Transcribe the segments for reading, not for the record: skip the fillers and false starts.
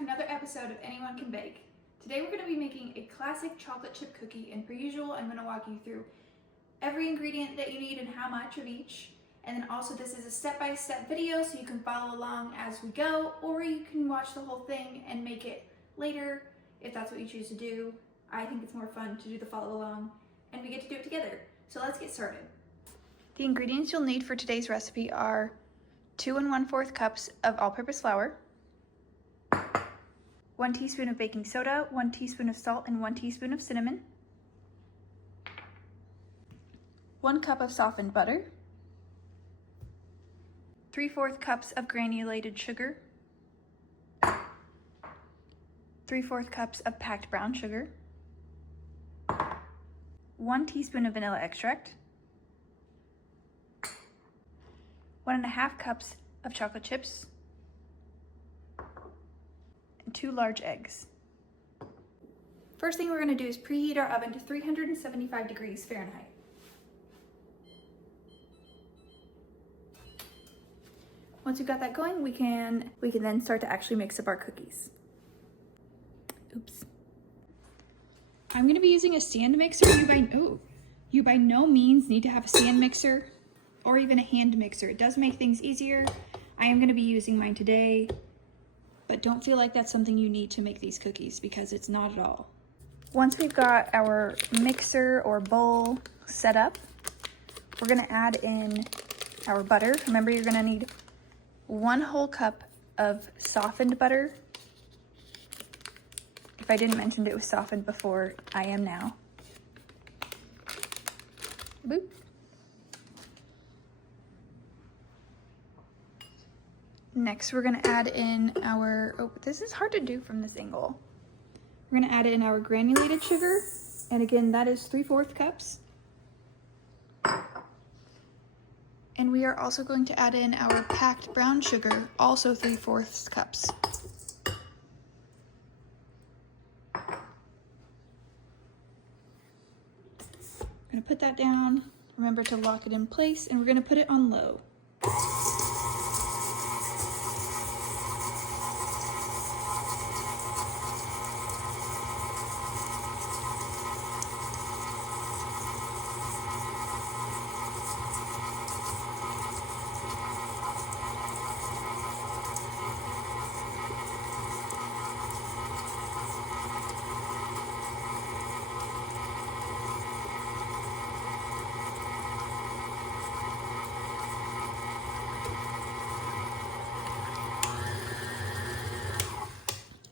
to another episode of Anyone Can Bake. Today we're going to be making a classic chocolate chip cookie, and per usual I'm going to walk you through every ingredient that you need and how much of each. And then also this is a step-by-step video so you can follow along as we go, or you can watch the whole thing and make it later if that's what you choose to do. I think it's more fun to do the follow along and we get to do it together. So let's get started. The ingredients you'll need for today's recipe are 2 1/4 cups of all-purpose flour, 1 teaspoon of baking soda, 1 teaspoon of salt, and 1 teaspoon of cinnamon, 1 cup of softened butter, 3/4 cups of granulated sugar, 3/4 cups of packed brown sugar, 1 teaspoon of vanilla extract, 1½ cups of chocolate chips, and 2 large eggs. First thing we're going to do is preheat our oven to 375 degrees Fahrenheit. Once we've got that going, we can then start to actually mix up our cookies. Oops. I'm going to be using a stand mixer. You by no means need to have a stand mixer or even a hand mixer. It does make things easier. I am going to be using mine today, but don't feel like that's something you need to make these cookies, because it's not at all. Once we've got our mixer or bowl set up, we're going to add in our butter. Remember, you're going to need 1 whole cup of softened butter. If I didn't mention it was softened before, I am now. Boop. Next, we're going to add in our, this is hard to do from this angle. We're going to add in our granulated sugar, and again, that is 3/4 cups. And we are also going to add in our packed brown sugar, also 3/4 cups. I'm going to put that down. Remember to lock it in place, and we're going to put it on low.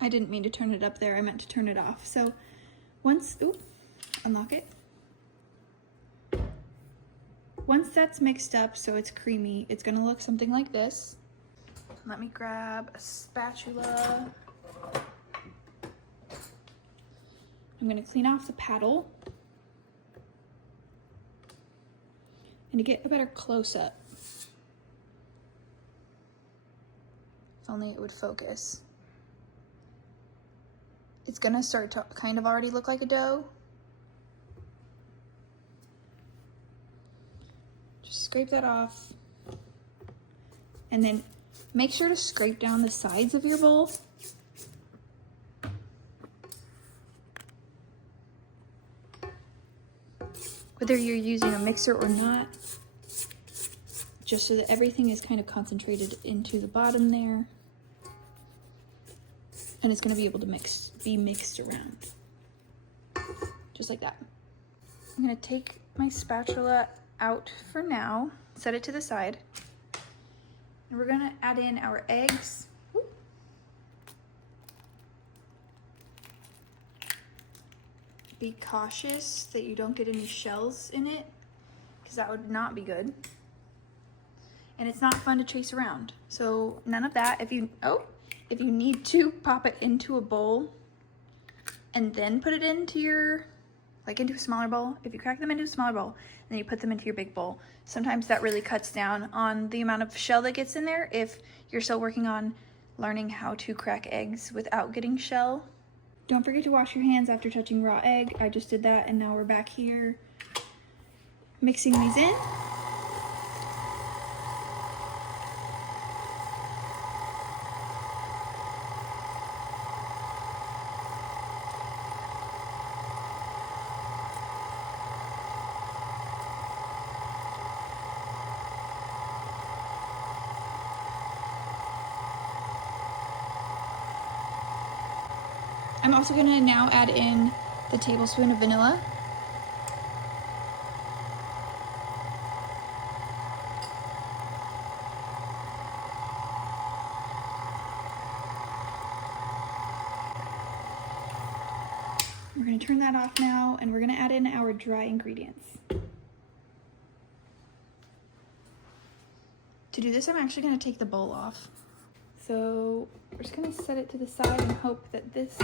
I didn't mean to turn it up there, I meant to turn it off. So unlock it. Once that's mixed up so it's creamy, it's gonna look something like this. Let me grab a spatula. I'm gonna clean off the paddle. And to get a better close-up, if only it would focus. It's gonna start to kind of already look like a dough. Just scrape that off. And then make sure to scrape down the sides of your bowl. Whether you're using a mixer or not, just so that everything is kind of concentrated into the bottom there. And it's going to be able to be mixed around, just like that. I'm going to take my spatula out for now, set it to the side, and we're going to add in our eggs. Be cautious that you don't get any shells in it, because that would not be good. And it's not fun to chase around, so none of that. If you need to, pop it into a bowl and then put it into into a smaller bowl. If you crack them into a smaller bowl, and then you put them into your big bowl, sometimes that really cuts down on the amount of shell that gets in there if you're still working on learning how to crack eggs without getting shell. Don't forget to wash your hands after touching raw egg. I just did that, and now we're back here mixing these in. I'm also gonna now add in the tablespoon of vanilla. We're gonna turn that off now, and we're gonna add in our dry ingredients. To do this, I'm actually gonna take the bowl off. So we're just gonna set it to the side and hope that this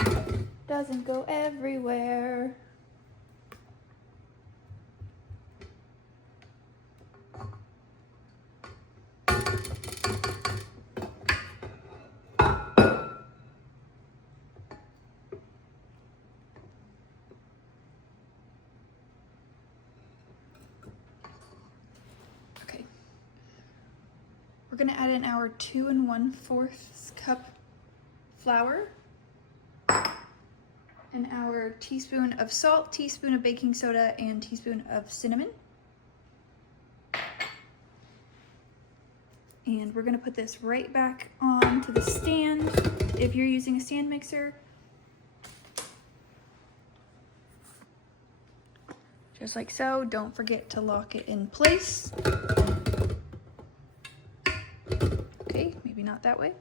doesn't go everywhere. Okay. We're gonna add in our 2 1/4 cup flour and our teaspoon of salt, teaspoon of baking soda, and teaspoon of cinnamon. And we're gonna put this right back onto the stand if you're using a stand mixer. Just like so. Don't forget to lock it in place. Okay, maybe not that way.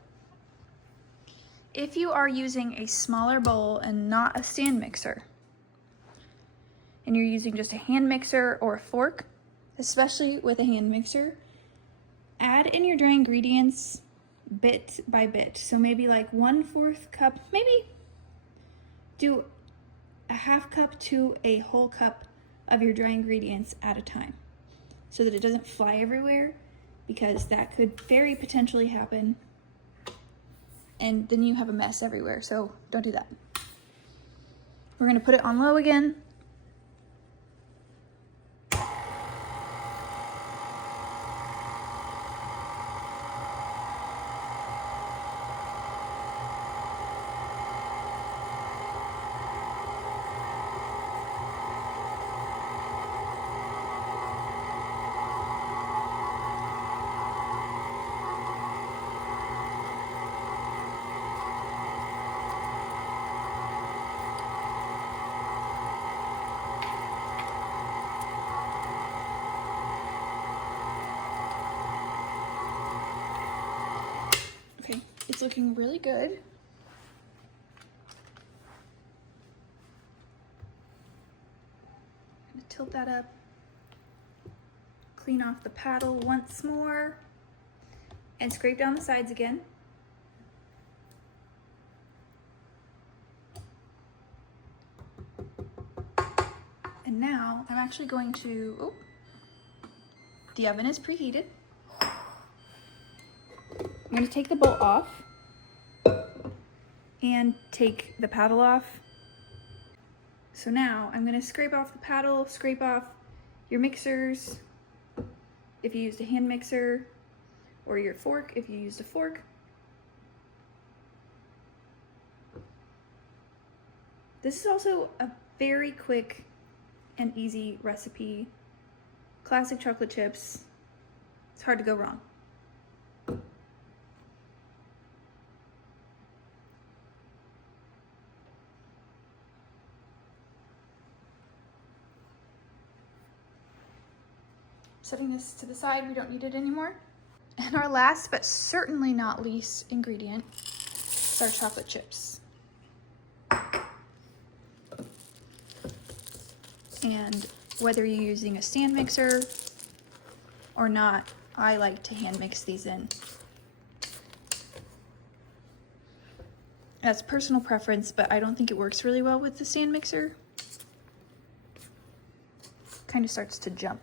If you are using a smaller bowl and not a stand mixer, and you're using just a hand mixer or a fork, especially with a hand mixer, add in your dry ingredients bit by bit. So maybe like 1/4 cup, maybe do a 1/2 cup to a whole cup of your dry ingredients at a time so that it doesn't fly everywhere, because that could very potentially happen and then you have a mess everywhere. So don't do that. We're gonna put it on low again. Okay, it's looking really good. I'm gonna tilt that up, clean off the paddle once more, and scrape down the sides again. And now I'm actually going to, the oven is preheated. I'm going to take the bowl off and take the paddle off. So now I'm going to scrape off the paddle, scrape off your mixers if you used a hand mixer, or your fork if you used a fork. This is also a very quick and easy recipe. Classic chocolate chips. It's hard to go wrong. Setting this to the side, we don't need it anymore. And our last but certainly not least ingredient is our chocolate chips. And whether you're using a stand mixer or not, I like to hand mix these in. That's personal preference, but I don't think it works really well with the stand mixer. Kind of starts to jump.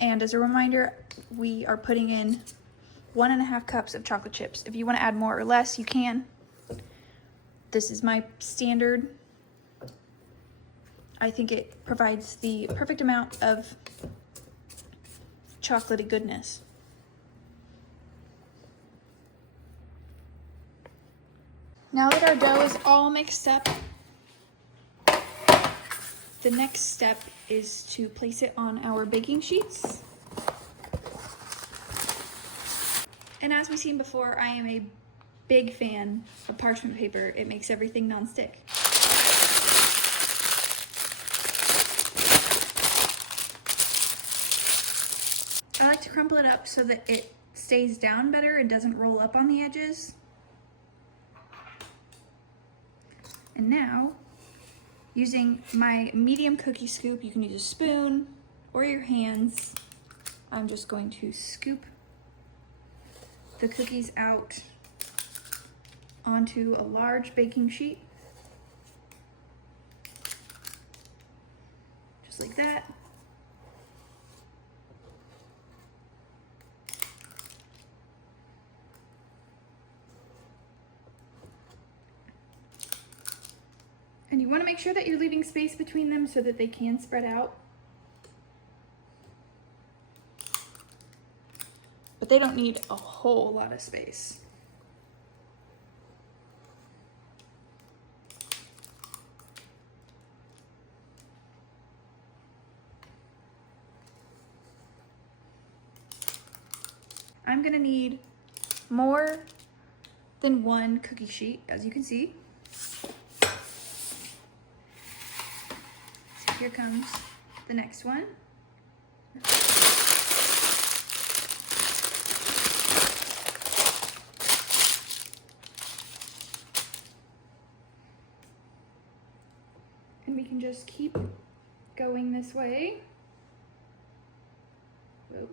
And as a reminder, we are putting in 1.5 cups of chocolate chips. If you want to add more or less, you can. This is my standard. I think it provides the perfect amount of chocolatey goodness. Now that our dough is all mixed up, the next step is to place it on our baking sheets. And as we've seen before, I am a big fan of parchment paper. It makes everything non-stick. I like to crumple it up so that it stays down better and doesn't roll up on the edges. And now, using my medium cookie scoop, you can use a spoon or your hands. I'm just going to scoop the cookies out onto a large baking sheet. Just like that. And you want to make sure that you're leaving space between them so that they can spread out. But they don't need a whole lot of space. I'm gonna need more than one cookie sheet, as you can see. So here comes the next one. And we can just keep going this way. Whoa.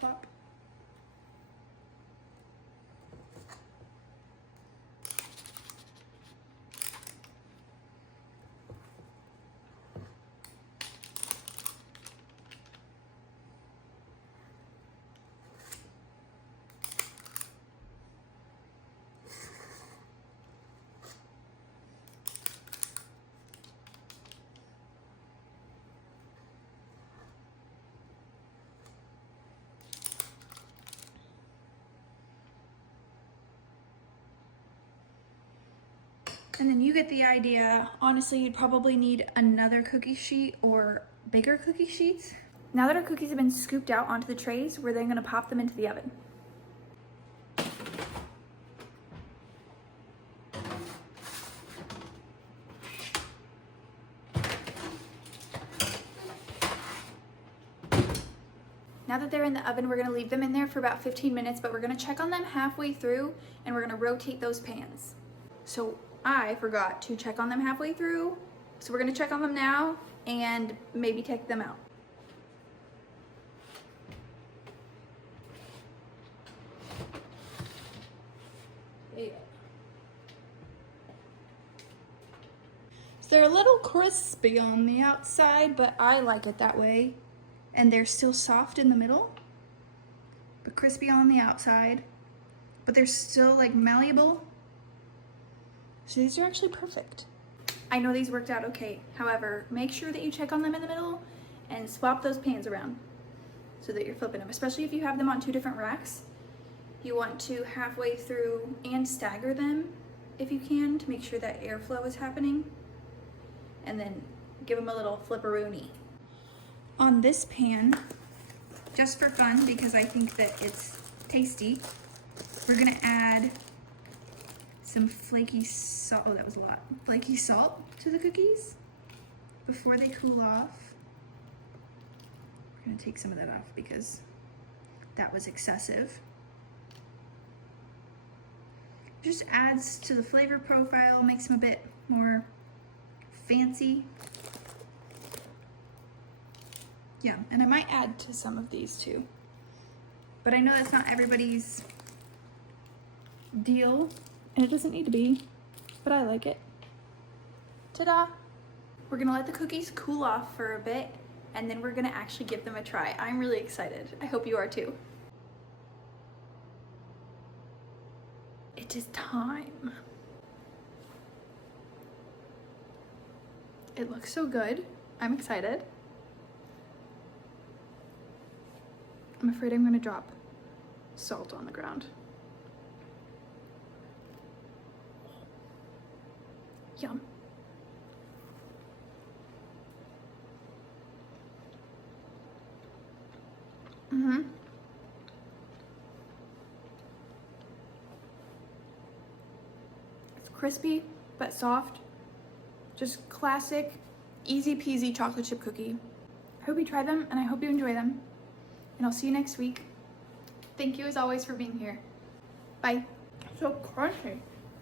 Plop. And then you get the idea. Honestly, you'd probably need another cookie sheet or bigger cookie sheets. Now that our cookies have been scooped out onto the trays, we're then gonna pop them into the oven. Now that they're in the oven, we're gonna leave them in there for about 15 minutes, but we're gonna check on them halfway through and we're gonna rotate those pans. So I forgot to check on them halfway through. So we're gonna check on them now and maybe take them out. Yeah. So they're a little crispy on the outside, but I like it that way. And they're still soft in the middle, but crispy on the outside, but they're still like malleable. So these are actually perfect. I know these worked out okay. However, make sure that you check on them in the middle and swap those pans around so that you're flipping them, especially if you have them on two different racks. You want to halfway through and stagger them if you can to make sure that airflow is happening, and then give them a little flipperoonie. On this pan, just for fun, because I think that it's tasty, we're gonna add some flaky salt. Oh, that was a lot. Flaky salt to the cookies before they cool off. We're gonna take some of that off because that was excessive. Just adds to the flavor profile, makes them a bit more fancy. Yeah, and I might add to some of these too. But I know that's not everybody's deal, and it doesn't need to be, but I like it. Ta-da! We're gonna let the cookies cool off for a bit, and then we're gonna actually give them a try. I'm really excited. I hope you are too. It is time. It looks so good. I'm excited. I'm afraid I'm gonna drop salt on the ground. Yum. Mm-hmm. It's crispy but soft. Just classic, easy peasy chocolate chip cookie. I hope you try them and I hope you enjoy them. And I'll see you next week. Thank you as always for being here. Bye. So crunchy.